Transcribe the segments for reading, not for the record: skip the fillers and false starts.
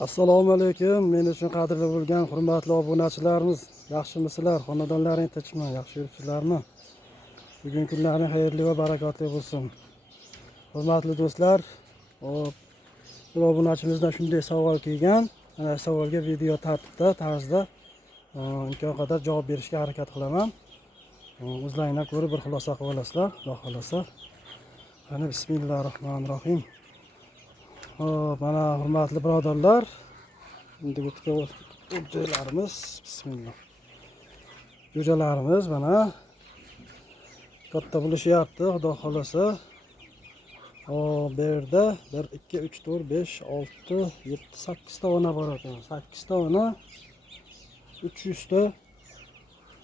Assalomu alaykum. Men uchun qadrli bo'lgan hurmatli obunachilarimiz, yaxshimisizlar? Xonadonlaring tinchmi? Yaxshi yuribsizlarmi? Bugun kunlaring xayrli va barakotli bo'lsin. Hurmatli do'stlar, hop, bir obunachimizdan shunday savol kelgan. Mana savolga video tarzda imkon qadar javob berishga harakat qilaman. O'zlaringlar ko'rib bir xulosa qilib olasizlar, xudo xolasa. Qani bismillahirrohmanirrohim. Hop, mana hurmatli birodarlar, endi jo'jalarimiz, bismillah. Jo'jalarimiz mana katta bo'lishyapti, xudo xolasa. Hop, bu yerda 1 2 3 4 5 6 7 8 ta ona bor ekan. 8 ta ona 300 ta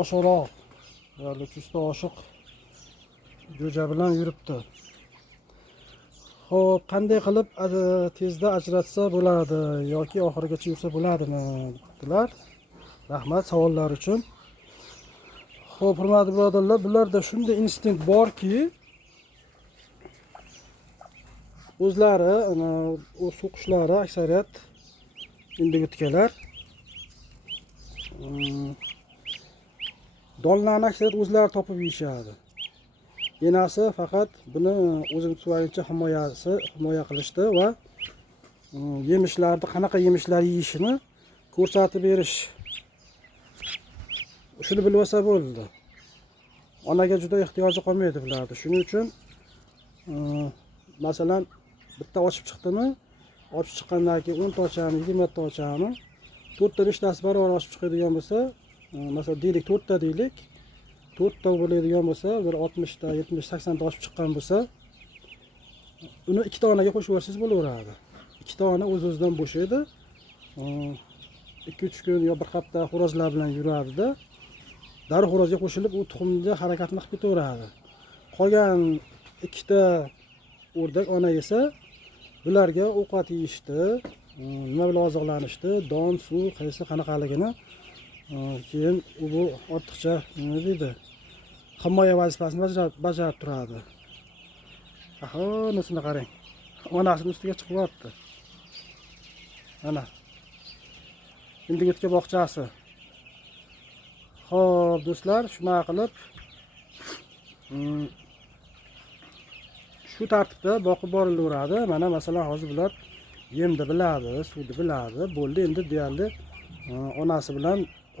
oshiqroq. Yo'l 300 ta oshiq jo'ja bilan yuribdi. Xo'p, qanday qilib tezda ajratsa bo'ladi yoki oxirigacha yursa bo'ladimi dedilar. Rahmat savollar uchun. Xo'p, hurmatli birodarlar, bularda shunday instinkt borki, o'zlari o so'qishlari aksariyat individkalar donlarni aksariyat o'zlari topib yeyishadi. Enasi faqat buni o'zim tushuncha himoya qilishdi va yemishlarni qanaqa yemishlar yeyishini ko'rsatib berish. Shuni bilib olsa bo'ldi. Onaga juda ehtiyoji qolmaydi bularni. Shuning uchun masalan bitta ochib chiqdimi, ochib chiqqandan keyin 10 ta ochami, 20 ta ochami, 4 ta 5 tasi barobar ochib chiqadigan bo'lsa, masalan deylik 4 ta deylik, 4 ta bo'ladigan bo'lsa, bir 60 ta, 70, 80 ta ochib chiqqan bo'lsa, uni 2 ta onaga qo'shib yuborsangiz bo'laveradi. 2 ta ona o'z-o'zidan bo'shaydi. 2-3 kun yo bir hafta xo'rozlar bilan yuradi-da, darrov xo'rozga qo'shilib u tuxumga harakatini qilib ketaveradi. Qolgan 2 ta o'rdak ona esa bularga ovqat yeyishdi, nima bilan oziqlanishdi, don, suv qaysi qanaqaligini keyin bu ortiqcha nima deydi, himoya vazifasini bajarib turadi. Aha, nasini qarang. Onasining ustiga chiqib yotdi. Mana. Indigitga boqchasi. Xo'p, do'stlar, shuna qilib shu tartibda boqib borilaveradi. Mana masalan hozir bular yemni biladi, suvni biladi. Bo'ldi, endi deyarli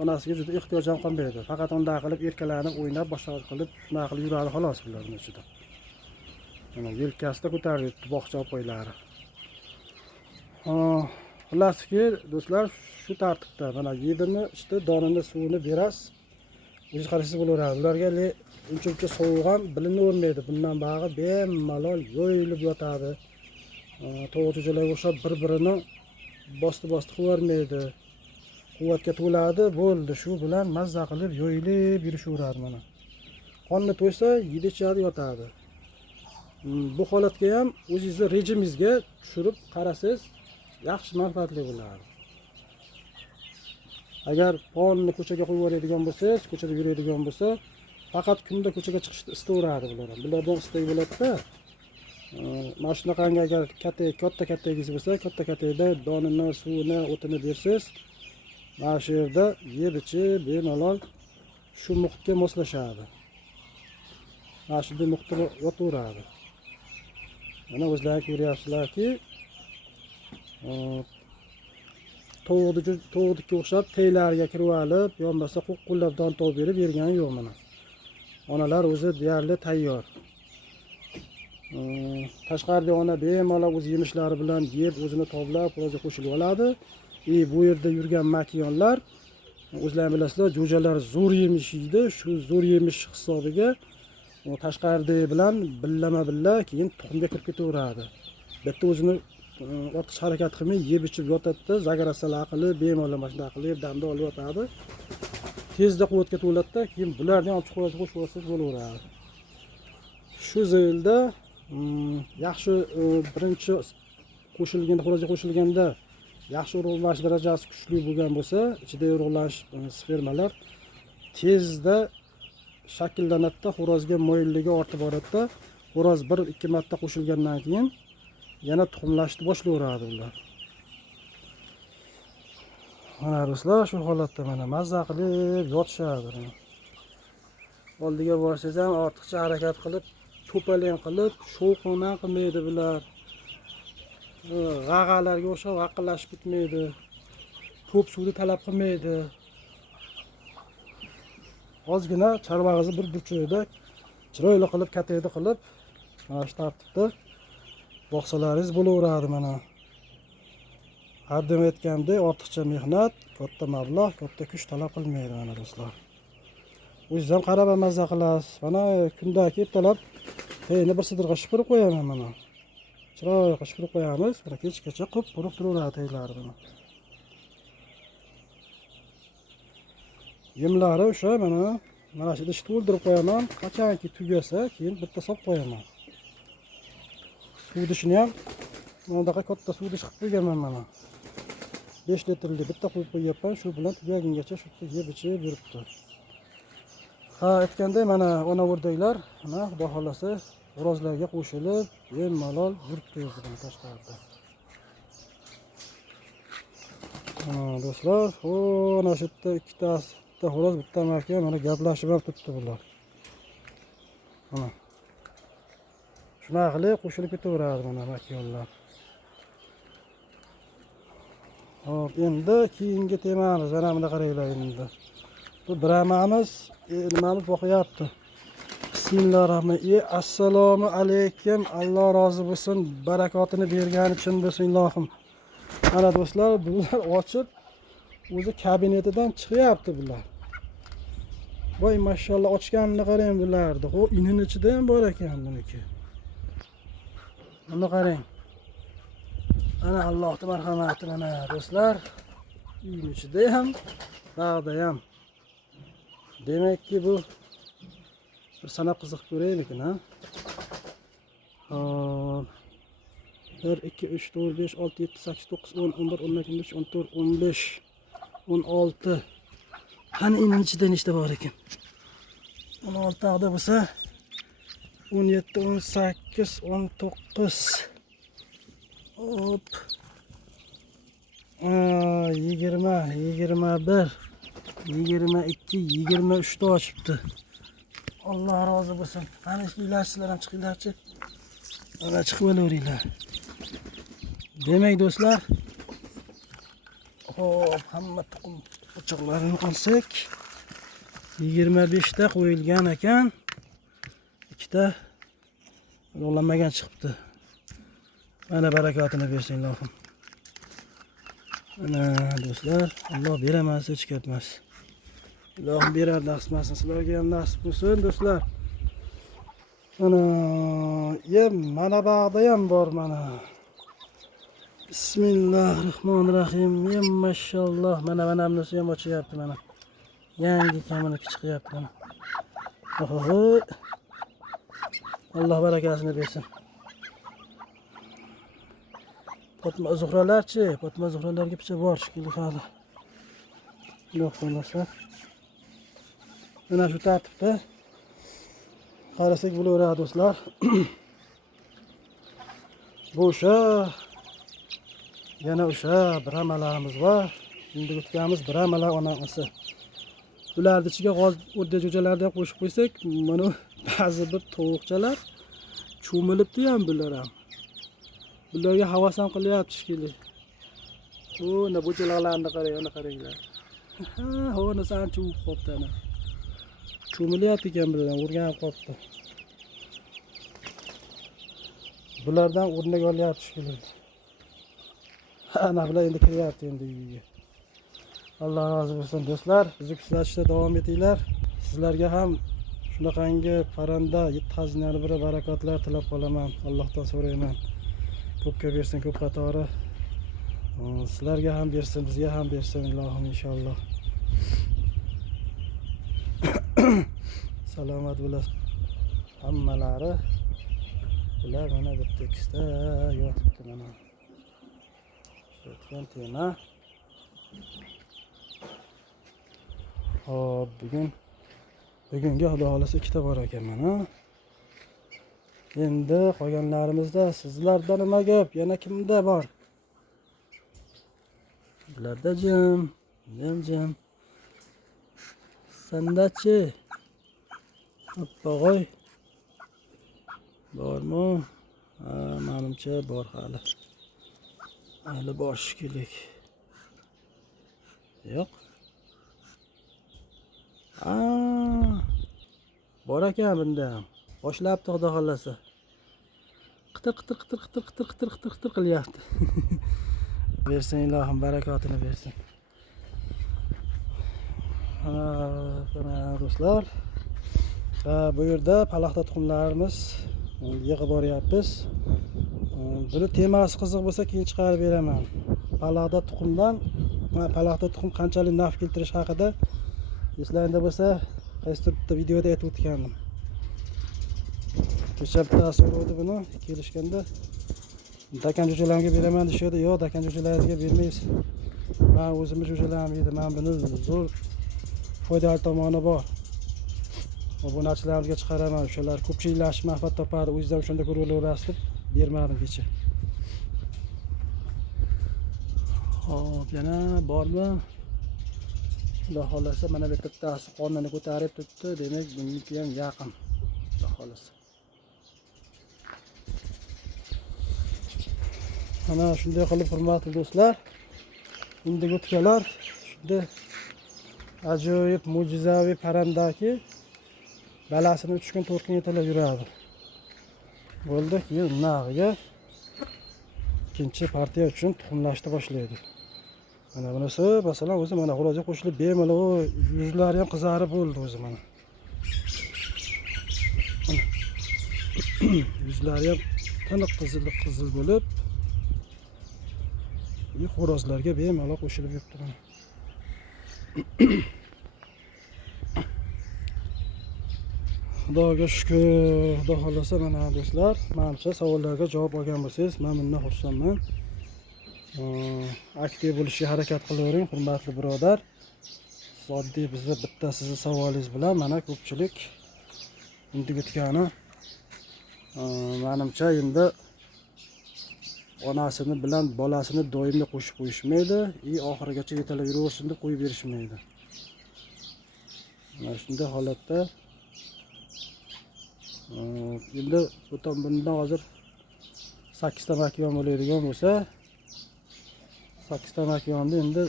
onasiga juda ehtiyoj ham qolmaydi. Faqat unday qilib erkalanib, o'ynab, boshqa qilib, shuna qilib yuradi xolos bularning ichida. Mana yelkasida ko'tarib boqcha opoylari. Xuloski do'stlar, shu tartibda mana yedini, ichdi, donini, suvini berasiz. O'zingiz qarashingiz bo'laveradi. Ularga uncha sovuq ham bilinavermaydi. Bundan bag'i bemalol yoyilib yotadi. Tovuq jo'jalarga o'xshab bir-birini bosti qilavermaydi. Quvvatga to'ladi, bo'ldi. Shu bilan mazza qilib yoyilib yurishaveradi mana. Qonni to'ysa, yeydi, ichadi, yotadi. Bu holatga ham o'zingizning rejimingizga tushirib qarasangiz, yaxshi manfaatli bo'ladi. Agar qonni ko'chaga qo'yib yuboradigan bo'lsangiz, ko'chada yuradigan bo'lsa, faqat kunda ko'chaga chiqishni istaveradi bular. Bulardan istak bo'ladi-da. Mana shunaqangi agar katta-kattangiz bo'lsa, katta-kattagida donini, suvini, o'tini bersangiz, mana shu yerda yeb ichib bemalol shu muhitga moslashadi. Mana shunday muhitda yotaveradi. Mana o'zlaringiz ko'ryapsizlarki, tovuqdikka o'xshab teylariga kirib olib, yonbasa qo'llab don topib berib bergani yo'q mana. Onalar o'zi deyarli tayyor. Tashqarida ona bemalol o'z yemishlari bilan yeb, o'zini toblab, xo'rozga qo'shilib oladi. Bu yerda yurgan makiyonlar, o'zlaringiz bilasizlar, jo'jalar zo'r yemish yeydi. Shu zo'r yemish hisobiga tashqarida bilan billama-billa keyin tuxumga kirib ketaveradi. Bitta o'zini ortiqcha harakat qilmay yeb ichib yotadi, zagarasalar qilib, bemalol mashina qilib, damda olib yotadi. Tezda quvvatga to'ladi-da, keyin bularni olib chiqib qo'shib yuborsangiz bo'laveradi. Shu zaylda yaxshi birinchi xo'rozga qo'shilganda yaxshi urug'lanish darajasi kuchli bo'lgan bo'lsa, ichida urug'lanish spermalar tezda shakllanadi, xo'rozga moyilligi ortib boradi. Xo'roz 1-2 marta qo'shilgandan keyin yana tuxumlashni boshlayveradi ular. Mana do'stlar, shu holatda mana mazza qilib yotishadi. Oldiga borsangiz ham ortiqcha harakat qilib, to'paleng qilib, shovqindan qilmaydi bular. G'ag'alarga o'xshab vaqillashib ketmaydi. Ko'p suvni talab qilmaydi. Ozgina chorvag'izni bir burchagida chiroyli qilib, katayda qilib, mana shu tartibda boqsalaringiz bo'laveradi mana. Haddim aytgandek, ortiqcha mehnat, katta mablag', katta kuch talab qilmaydi mana do'stlar. O'zingiz ham qarab mazza qilasiz. Mana kundagi ertalab tayini bir sidirg'a shipirib qo'yaman mana. Chiroyli qishqirib qo'yamiz. Mana kechgacha qop quruq turaveradi taylari mana. Yemlari o'sha mana shu idishni to'ldirib qo'yaman. Qachonki tugasa, keyin bitta solib qo'yaman. Suv idishini ham bunaqa katta suv idish qilib qo'yganman mana. 5 litrli bitta qo'yib qo'yapman. Shu bilan tugagungacha shu yerda yeb ichib yuribdi. Ha, aytgandek mana ona o'rdaklar, mana xudo xolasa xo'rozlarga qo'shilib, yem-malol yuribdi o'zidan tashqarida. Do'stlar, ana shu yerda ikkitasi, bitta xo'roz, bitta maka mana gaplashib ham turibdi bular. Mana. Shunaqa qilib qo'shilib ketaveradi mana makonlar. Hop, endi keyingi temamiz mana buni qaranglar endi. Bu biramamiz, nimamiz boqyapti. Bismillahirrohmanirrohim. Assalomu alaykum. Alloh rozi bo'lsin, barakotini bergani uchun bo'lsin ilohim. Mana do'stlar, bular ochib o'zi kabinetidan chiqyapti bular. Voy mashallah, ochganini qarang bularni. Xo'p, inin ichida ham bor ekan buniki. Mana qarang. Ana Allohning marhamati mana do'stlar. Uning ichida ham, bag'da ham. Demakki bu bir sanab qiziq ko'raylik-ku, ha. 1 2 3 4 5 6 7 8 9 10 11 12 13 14 15 16. Qani endi ichida nechta bor ekan? 16 taqda bo'lsa 17 18 19 hop 20 21 22 23 ta ochibdi. Alloh rozi bo'lsin. Qani ishinglar ham chiqinglarchi. Mana chiqib olaveringlar. Demak do'stlar, hop, hamma tuxum o'choqlarini olsak 25 ta qo'yilgan ekan. 2 ta yo'llanmagan chiqibdi. Mana barakotini bersin ilohim. Mana do'stlar, Alloh beramas, hech ketmas. Ilohim berar, nasibmasin, sizlarga ham nasib bo'lsin do'stlar. Mana bag'da ham bor mana. Bismillahirrohmanirrohim. Mashalloh. Mana bunisi ham ochyapti mana. Yangi kaminiki chiqyapti mana. Oho. Alloh barakasini bersin. Fatma Zuhralarchi, Fatma Zuhralarga picha bor shekilli hali. Yo'q bo'lmasa. Mana shu tartibda qarasak bo'laveradi do'stlar. Bu o'sha yana o'sha biramalarimiz bor. Endi o'tganimiz biramalar onasi. Bularning ichiga g'oz o'rda jo'jalarni ham qo'shib qo'ysak, mana ba'zi bir tovuqchalar cho'milibdi ham bular ham. Bularga havas ham qilyapti shekilli. Ona bo'jaloqlarni qarang, ana qaranglar. Ha, ona sancha uvib qopti ana. Cho'milyapti ekan bulardan, o'rganib qopti. Bulardan o'rnak olyapti shekilli. Ana bular endi kiryapti endi uyiga. Alloh rozi bo'lsin do'stlar, bizni kuzatishda davom etinglar. Sizlarga ham shunaqangi parranda yetkazinglar bir barakotlar tilab qolaman. Allohdan so'rayman. Ko'pga bersin, ko'p qatori. Sizlarga ham bersin, bizga ham bersin ilohim inshaalloh. Salomat bo'lasiz. Hammalari bular mana bu tekisda yotibdi mana. O'tgan tema. Hop, bugunga xudo xolasa 2 ta bor ekan mana. Endi qolganlarimizda sizlarda nima gap? Yana kimda bor? Bularda jim. Jam. Sandachi. Hoppag'oy. Bormi? Menimcha bor hali. Hali borish kerak. Yo'q. Bor ekan bunda. Boshlabdi xudo xolasa. Qitir qilyapti. Bersin ilohim barakotini bersin. Mana do'stlar, bu yerda palaxta tuxumlarimiz yig'ib boryapmiz. Buni temasi qiziq bo'lsa keyin chiqarib beraman. Palaxta tuxum qanchalik naf keltirish haqida eslaringda bo'lsa, qaysidir bitta videoda aytib o'tgandim. Kecha bitta so'rovdi buni kelishganda. Dakan jo'jalarga beraman deshadi. Yo'q, dakan jo'jalarga bermaysiz. Men o'zimni jo'jalarim edi. Men buni zo'r foydali tomoni bor. Obunachilarimga chiqaraman. O'shalar ko'pchiliklar manfaat topadi. O'zingizdan shunda ko'rib olaverasiz deb bermadim kecha. Hop, yana bormi? Xudo xolasa mana bu bittasi qonini ko'tarib turibdi. Demak, buniki ham yaqin. Xudo xolasa. Mana shunday qilib hurmatli do'stlar, endi o'tkalar shunda ajoyib mo'jizaviy parrandaki balasini 3 kun 4 kun yetalab yuradi. Bo'ldi, keyin nag'iga ikkinchi partiya uchun tuxumlashni boshlaydi. Mana bunisi masalan o'zi mana xo'rozga qo'shilib bemalol yuzlari ham qizarib bo'ldi o'zi mana. Yuzlari ham tiniq qizil bo'lib xo'rozlarga bemalol qo'shilib yuribdi mana. Xudoga shukr, xudo xolasa mana do'stlar, menimcha savollarga javob olgan bo'lsangiz, men bundan xursandman. Aktiv bo'lishga harakat qilavering, hurmatli birodar. Oddiy bizda bitta sizning savolingiz bilan mana ko'pchilik endi o'tgani. Menimcha endi onasini bilan bolasini doimli qo'shib qo'yishmaydi, oxirigacha yetalab yuraversin deb qo'yib berishmaydi. Mana shunday holatda endi bundan hozir 8 ta makiyon bo'ladigan bo'lsa, 8 ta makiyonni endi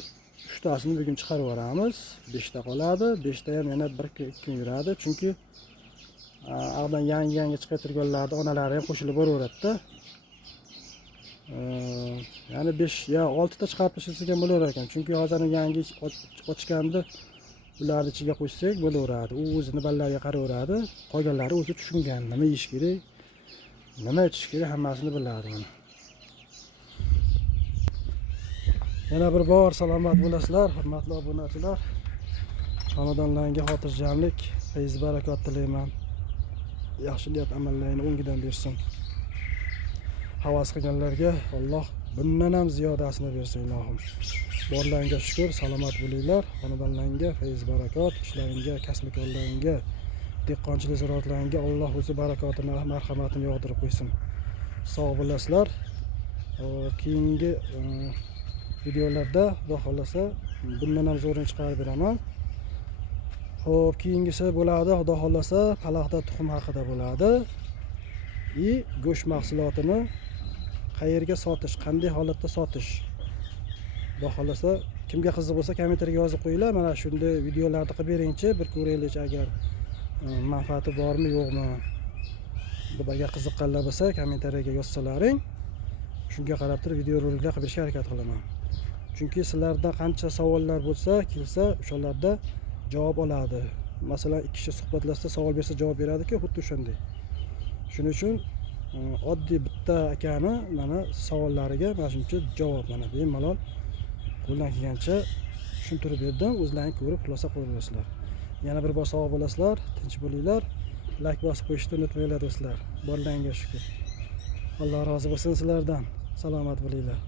3 tasini bugun chiqarib yuboramiz, 5 ta qoladi, 5 ta ham yana 1-2 kun yuradi, chunki aqdan yangi chiqartirganlarda onalari ham qo'shilib boraveradi-da. Yani 5 ya 6 ta chiqarib tashlasak ham bo'lar ekan. Chunki hozir yangi ochganda ularni ichiga qo'shsak bo'laveradi. U o'zini ballarga qaraveradi. Qolganlari o'zi tushungan, nima yeyish kerak, nima ichish kerak hammasini biladi mana. Yana bir bor salomat bo'lasizlar, hurmatli obunachilar. Xonadonlarga xotirjamlik, fayz barakot tilayman. Yaxshi niyat amallarini o'ngidan bersin. Havas qilganlarga Alloh bundan ham ziyodasini bersin ilohim. Borlarga shukr, salomat bo'linglar. Xonadonlarga fayz barakot, ishlaringga, kasb-korlaringga, dehqonchilik ziroatlaringga Alloh o'zi barakotini, marhamatini yog'dirib qo'ysin. Sog' bo'lasizlar. Keyingi videolarda Xudo xolasa bundan ham zo'rini chiqarib beraman. Xo'p, keyingisi bo'ladi, Xudo xolasa palaxta tuxum haqida bo'ladi. Go'sht mahsulotini qayerga sotish, qanday holatda sotish. Xudo xolasa kimga qiziq bo'lsa kommentariyga yozib qo'yinglar. Mana shunday videolarni qilib beringchi, bir ko'raylik agar manfaati bormi, yo'qmi. Deb agar qiziqqanlar bo'lsa kommentariyaga yozsalaring. Shunga qarab turib video roliklar qilib berishga harakat qilaman. Chunki sizlardan qancha savollar bo'lsa, kelsa o'shalarda javob oladi. Masalan, ikki kishi suhbatlashsa, savol bersa javob beradi-ku, xuddi shunday. Shuning uchun oddiy bitta akani mana savollariga mana shuncha javob mana bemalol qo'ldan kelgancha tushuntirib berdim. O'zlaringiz ko'rib xulosa qilaverasizlar. Yana bir bor sog' bo'lasizlar, tinch bo'linglar. Like bosib qo'yishni unutmanglar do'stlar. Borlaringga shukr. Alloh rozi bo'lsin sizlardan. Salomat bo'linglar.